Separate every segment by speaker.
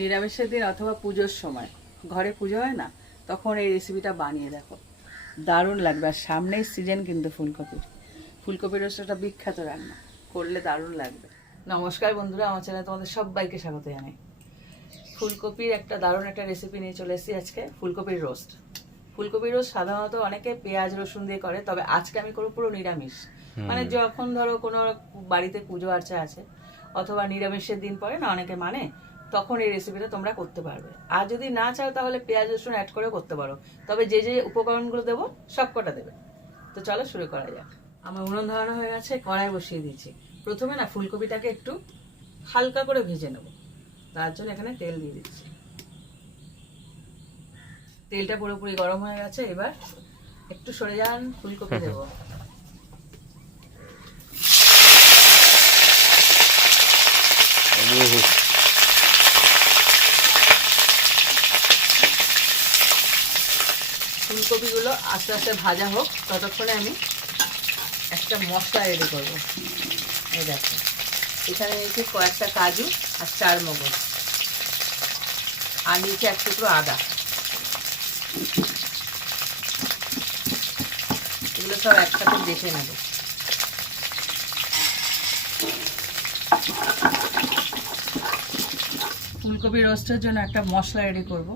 Speaker 1: নিরামিষের দিন অথবা পুজোর সময়। ঘরে পুজো হয় না তখন এই রেসিপিটা বানিয়ে দেখো। দারুণ লাগবে আর সামনেই সিজন কিন্তু ফুলকপির। ফুলকপির রোস্টটা বিখ্যাত রান্না করলে দারুণ লাগবে। নমস্কার বন্ধুরা আমার চ্যানেলে তোমাদের সবাইকে স্বাগত জানাই। ফুলকপির একটা দারুণ একটা রেসিপি নিয়ে চলে এসেছি আজকে ফুলকপির রোস্ট ফুলকপির রোস্ট সাধারণত অনেকে পেঁয়াজ রসুন দিয়ে করে তবে আজকে আমি করব পুরো নিরামিষ। মানে যখন ধরো কোনো বাড়িতে পুজো আর্চা আছে অথবা নিরামিষের দিন পরে না অনেকে মানে তখন এই রেসিপিটা তোমরা করতে পারবে। আর যদি না চাও তাহলে পেঁয়াজ, রসুন অ্যাড করে করতে পারো। তবে যে যে উপকরণগুলো দেবো, সব কটা দেবে। তো চলো শুরু করা যাক। আমার উনুন ধরানো হয়ে গেছে, কড়াই বসিয়ে দিয়েছি। প্রথমে না, ফুলকপিটাকে একটু হালকা করে ভেজে নেব। তার জন্য এখানে তেল দিয়ে দিচ্ছি। তেলটা পুরোপুরি গরম হয়ে গেছে, এবার একটু সরে যান, ফুলকপি দেবো। ফুলকপিগুলো আস্তে আস্তে ভাজা হোক, ততক্ষণে আমি একটা মশলা রেডি করব। এই দেখো, এখানে নিয়েছি কয়েকটা কাজু আর চার মগজ। আর নিয়েছি এক টুকরো আদা। এগুলো সব একসাথে দেখে নেব। ফুলকপি রোস্টের জন্য একটা মশলা রেডি করব।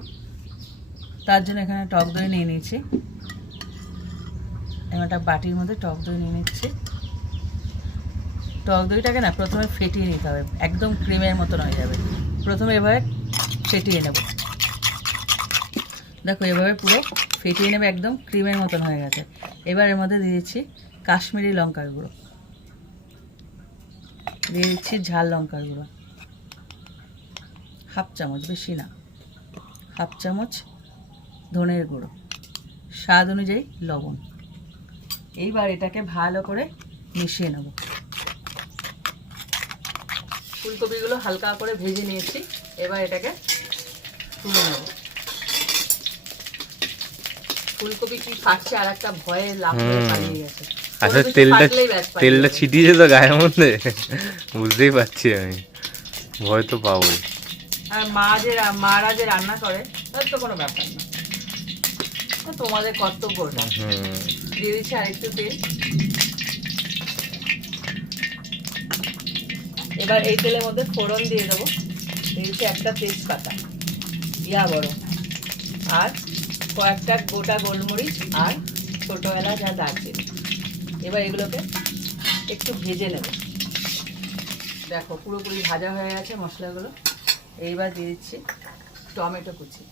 Speaker 1: তার জন্য এখানে টক দই নিয়ে নিয়েছি। একটা বাটির মধ্যে টক দই নিয়ে নিচ্ছি। টক দইটাকে না প্রথমে ফেটিয়ে নিতে হবে। একদম ক্রিমের মতন হয়ে যাবে। প্রথমে এভাবে ফেটিয়ে নেব। দেখো, এভাবে পুরো ফেটিয়ে নেবে, একদম ক্রিমের মতন হয়ে গেছে। এবার এর মধ্যে দিয়ে দিচ্ছি কাশ্মীরি লঙ্কার গুঁড়ো। দিয়ে দিচ্ছি ঝাল লঙ্কার গুঁড়ো। হাফ চামচ, বেশি না। হাফ চামচ ধনের গুঁড়ো। স্বাদ অনুযায়ী লবণ। এইবার এটাকে ভালো করে মিশিয়ে নেব। ফুলকপিগুলো হালকা করে ভেজে নিয়েছি। এবার এটাকে তুলে নেব। ফুলকপি কি ফাটছে আর একটা ভয়ে লাভ পালিয়ে গেছে।
Speaker 2: আচ্ছা তেলটা তেলটা ছিটিয়েছে তো গায়ের মধ্যে? বুঝতেই পারছি আমি। ভয় তো পাবোই।
Speaker 1: আর মা যে মারা যে রান্না করে তার তো কোনো ব্যাপার না। তো তোমাদের কর্তব্য ওটা দিয়ে দিচ্ছি আরেকটু তেল। এবার এই তেলের মধ্যে ফোড়ন দিয়ে দেবো। দিয়ে দিচ্ছি একটা তেজপাতা। ইয়া বড়। আর কয়েকটা গোটা গোলমরিচ আর ছোটো এলাচ আর দারচিনি। এবার এগুলোকে একটু ভেজে নেব। দেখো পুরোপুরি ভাজা হয়ে গেছে মশলাগুলো। এইবার দিয়ে দিচ্ছি টমেটো কুচি।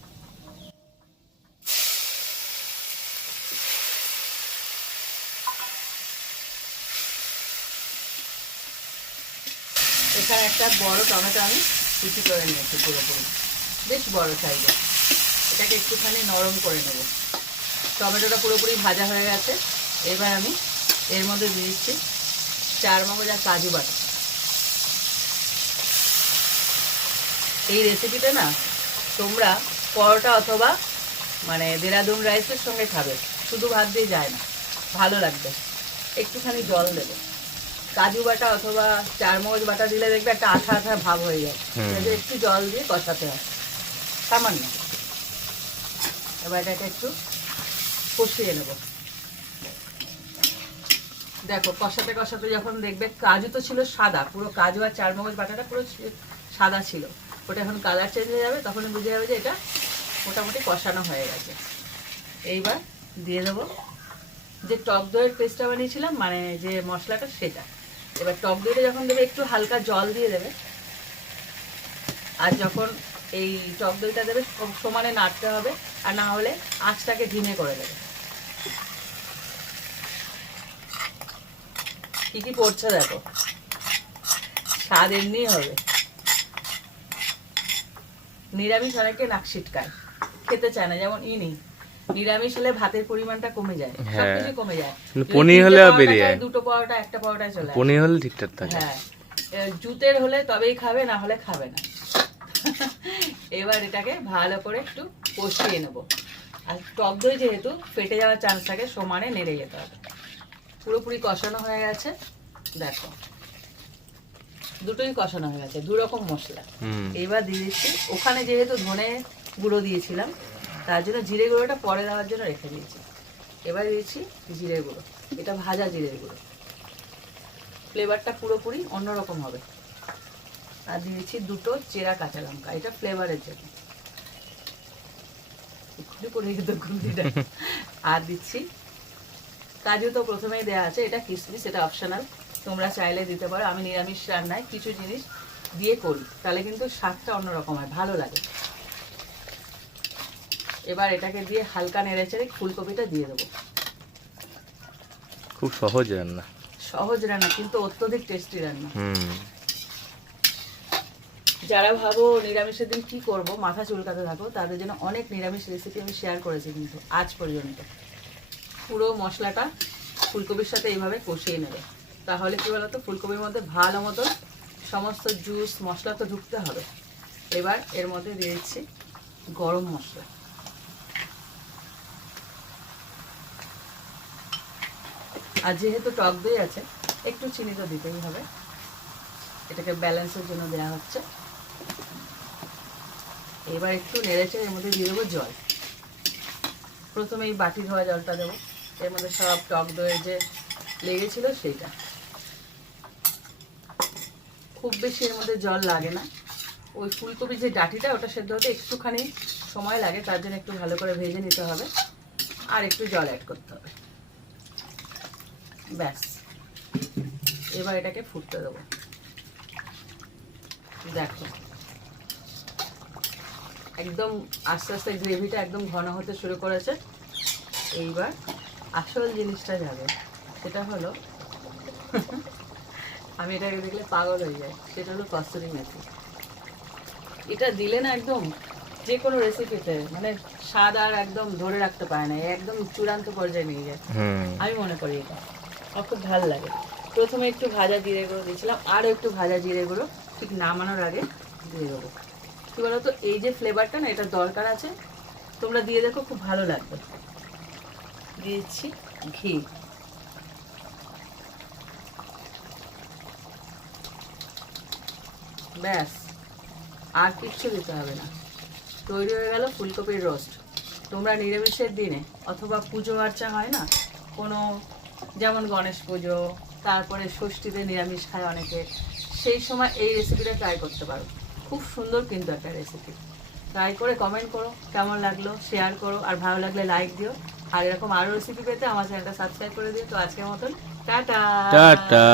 Speaker 1: এখানে একটা বড় টমেটো আমি কুচি করে নিয়েছি পুরোপুরি। বেশ বড় সাইজের। এটাকে একটুখানি নরম করে নেব। টমেটোটা পুরোপুরি ভাজা হয়ে গেছে। এবার আমি এর মধ্যে দিয়ে দিচ্ছি চার মগজ আর কাজু বাটা। এই রেসিপিটা না তোমরা পরোটা অথবা মানে দেরাদুন রাইসের সঙ্গে খাবে। শুধু ভাত দিয়ে যায় না। ভালো লাগবে। একটুখানি জল দেবে। কাজু বাটা অথবা চার মগজ বাটা দিলে দেখবে একটা আঠা আঠা ভাব হয়ে যায়। এটাকে একটু জল দিয়ে কষাতে হয়। সামান্য। এবার এটাকে একটু কষিয়ে নেব। দেখো কষাতে কষাতে যখন দেখবে কাজু তো ছিল সাদা পুরো কাজু আর চার মগজ বাটাটা পুরো সাদা ছিল। ওটা এখন কালার চেঞ্জ হয়ে যাবে তখন বুঝে যাবে যে এটা মোটামুটি কষানো হয়ে গেছে। এইবার দিয়ে দেবো যে টক দইয়ের পেস্টটা বানিয়েছিলাম মানে যে মশলাটা সেটা। এবার টক দইটা যখন দেবে, একটু হালকা জল দিয়ে দেবে। আর যখন এই টক দইটা দেবে সমানে নাড়তে হবে, আর না হলে আঁচটাকে ধিমে করে দেবে। কি কি পড়ছে দেখো? স্বাদ এমনি হবে। নিরামিষ অনেকে নাক ছিটকায়, খেতে চায় না, যেমন ইনি। নিরামিষ হলে ভাতের পরিমাণটা কমে যায়
Speaker 2: হ্যাঁ।
Speaker 1: সবকিছু কমে যায়।
Speaker 2: পনির হলে বেরিয়ে যায়।
Speaker 1: দুটো পরোটা একটা পরোটায় চলে।
Speaker 2: পনির হলে ঠিকঠাক থাকে।
Speaker 1: হ্যাঁ। জুতের হলে তবেই খাবে না হলে খাবে না। এবার এটাকে ভালো করে একটু কষিয়ে নেব। আর টক দই যেহেতু ফেটে যাওয়ার চান্স থাকে সমানে নেড়ে যেতে হবে। পুরোপুরি কষানো হয়ে গেছে দেখো। দুটোই কষানো হয়ে গেছে দু রকম মশলা।
Speaker 2: হুম।
Speaker 1: এবার দিয়েছি ওখানে যেহেতু ধনে গুঁড়ো দিয়েছিলাম তার জন্য জিরে গুঁড়োটা পরে দেওয়ার জন্য রেখে দিয়েছি। এবার দিয়েছি জিরে গুঁড়ো। এটা ভাজা জিরে গুঁড়ো। ফ্লেভারটা পুরোপুরি অন্যরকম হবে। আর দিয়েছি দুটো চেরা কাঁচা লঙ্কা। এটা ফ্লেভারের জন্য। আর দিচ্ছি কাজু তো প্রথমেই দেওয়া আছে। এটা কিশমিশ, এটা অপশনাল তোমরা চাইলে দিতে পারো। আমি নিরামিষ রান্নায় কিছু জিনিস দিয়ে করি। তাহলে কিন্তু স্বাদটা অন্যরকম হয়, ভালো লাগে। এবার এটাকে দিয়ে হালকা নেড়ে চেড়ে ফুলকপিটা দিয়ে দেবো।
Speaker 2: খুব সহজ রান্না।
Speaker 1: সহজ রান্না কিন্তু অত্যধিক টেস্টি রান্না। যারা ভাবো নিরামিষের দিন কি করব মাথা চুলকাতে থাকো তাদের জন্য অনেক নিরামিষ রেসিপি আমি শেয়ার করেছি কিন্তু আজ পর্যন্ত। পুরো মশলাটা ফুলকপির সাথে এইভাবে কষিয়ে নেবে। তাহলে কি বলতো ফুলকপির মধ্যে ভালো মতো সমস্ত জুস মশলা তো ঢুকতে হবে। এবার এর মধ্যে দিয়েছি গরম মশলা। আর যেহেতু টক দই আছে, একটু চিনি তো দিতেই হবে। এটাকে ব্যালেন্সের জন্য দেওয়া হচ্ছে। এবার একটু নেড়েছে এর মধ্যে দিয়ে দেবো জল। প্রথমে এই বাটি ধোয়া জলটা দেবো। এর মধ্যে সব টক দইয়ের যে লেগেছিল সেইটা। খুব বেশি এর মধ্যে জল লাগে না। ওই ফুলকপির যে ডাটিটা, ওটা সেদ্ধ হতে একটুখানি সময় লাগে, তার জন্য একটু ভালো করে ভেজে নিতে হবে। আর একটু জল অ্যাড করতে হবে। ব্যাস। এবার এটাকে ফুটতে দেবো। দেখো। একদম আস্তে আস্তে গ্রেভিটা একদম ঘন হতে শুরু করেছে। এইবার আসল জিনিসটা যাবে। সেটা হলো আমি এটাকে দেখলে পাগল হয়ে যাই। সেটা হলো কস্তুরি মেথি। এটা দিলে না একদম যে কোনো রেসিপিতে মানে স্বাদ আর একদম ধরে রাখতে পারে না। একদম চূড়ান্ত পর্যায়ে নিয়ে যায়। আমি মনে করি এটা। আমার খুব ভালো লাগে। প্রথমে একটু ভাজা জিরে গুঁড়ো দিয়েছিলাম, আরও একটু ভাজা জিরে গুঁড়ো, ঠিক নামানোর আগে দিয়ে দেবো। কী বলতো, এই যে ফ্লেভারটা না, এটা দরকার আছে, তোমরা দিয়ে দেখো, খুব ভালো লাগবে। দিয়েছি ঘি। ব্যাস, আর কিচ্ছু দিতে হবে না। তৈরি হয়ে গেল ফুলকপির রোস্ট তোমরা নিরামিষের দিনে, অথবা পুজো আর্চা হয় না, কোনো যেমন গণেশ পুজো, তারপরে ষষ্ঠীতে নিরামিষ খায় অনেকে। সেই সময় এই রেসিপিটা ট্রাই করতে পারো। খুব সুন্দর কিন্তু একটা রেসিপি ট্রাই করে কমেন্ট করো, কেমন লাগল শেয়ার করো, আর ভালো লাগলে লাইক দিও। আর এরকম আরও রেসিপি পেতে আমার চ্যানেলটা সাবস্ক্রাইব করে দিও। তো আজকের মতন, টাটা!
Speaker 2: টাটা!